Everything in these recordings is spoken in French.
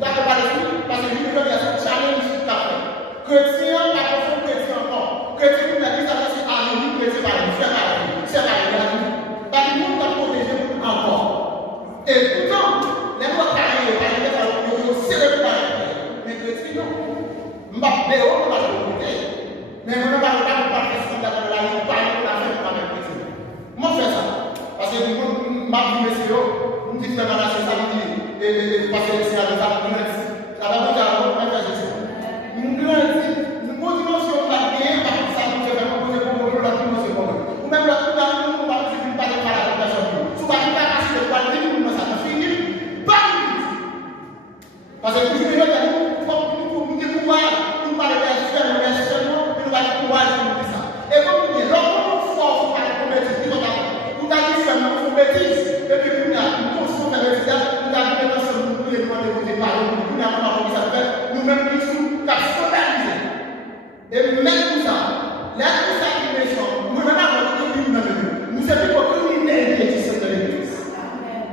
Vous avez parlé de ça parce que nous avons un challenge tout à fait. Chrétien, pas de chrétien encore. Chrétien, nous avons dit ça, c'est alléluia, chrétien, c'est pas parce que nous avons protégé encore. Et pourtant, les mots carrés, ils célèbrent pas les chrétiens. Nous ne pouvons pas le côté. Mais nous ne pouvons pas faire ça dans la vie, pas de la fête avec les chrétiens. Moi, je fais ça. Parce que nous, ma vie, monsieur, nous disons que c'est ça, et passer le ciel de ça, nous disons, ça va vous dire, nous faisons ça. Nous disons, nous continuons sur la vie, parce que ça nous fait vraiment poser pour nous, la vie, c'est bon. Ou même la vie, nous ne va pas suffire pas de parler à la personne. Si vous n'avez pas passé de quoi dire, nous, ça nous finit, pas du tout. Parce que toujours, nous avons des pouvoirs, nous parlons des seuls, nous avons des pouvoirs, nous disons ça. Et comme nous disons, lorsqu'on force par les compétitions, nous avons dit seulement une bêtise, et puis nous avons construit un résultat, nous avons dit que nous les demandons de voter par nous, nous avons dit ça fait, nous-mêmes qui sommes scandalisés. Et même tout ça, la discrimination, nous n'avons pas de nous sommes plus criminels qui existent dans l'église.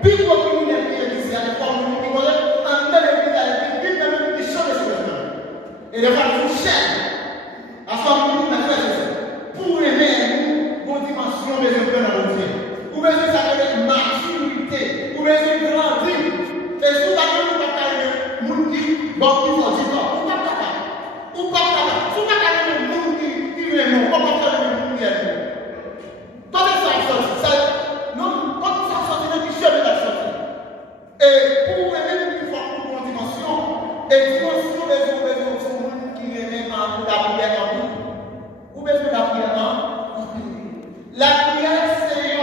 Plus criminels qui existent, il y a des formes qui vont en dans l'église, plus même qui changent les choses. Et les femmes sont chères. À ce moment-là, pour aimer vos dimensions, mais je peux dans Dieu. Ou bien ça s'appelle maturité, ou bien c'est grandir. Et si vous avez un bataille, vous dites, bon, il faut dire non, ou pas capable. Ou pas capable. Si vous avez un monde qui est mort, comment faire le monde qui est mort? Quand ça sort, non, quand ça sort, c'est une question de la sortie. Et pour aimer une forme pour une dimension, et dimension des hommes, c'est un monde qui aime la prière en vie. Ou bien la prière en vie. La prière, c'est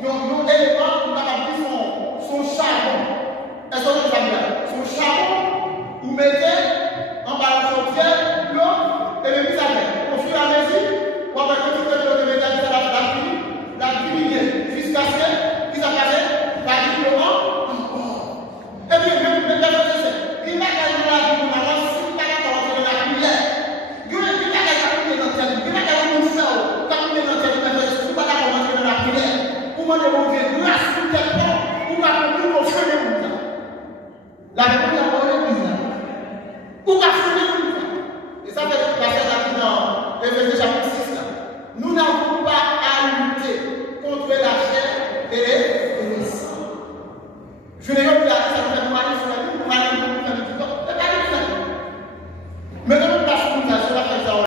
un élément pour apporter son charbon. Est-ce que vous savez son charbon, vous mettez en bas de la frontière, l'eau, et le visage. Au fur et à mesure, vous avez tout le métal de la diminuer jusqu'à ce qu'ils apparaissent, la diplôme encore. Et puis, même le c'est il n'a qu'à dire la vie, on avance, il n'a qu'à rentrer dans la prière. Il n'a qu'à rentrer dans la prière, il n'a qu'à rentrer dans la prière. Pour moi, je vous dis,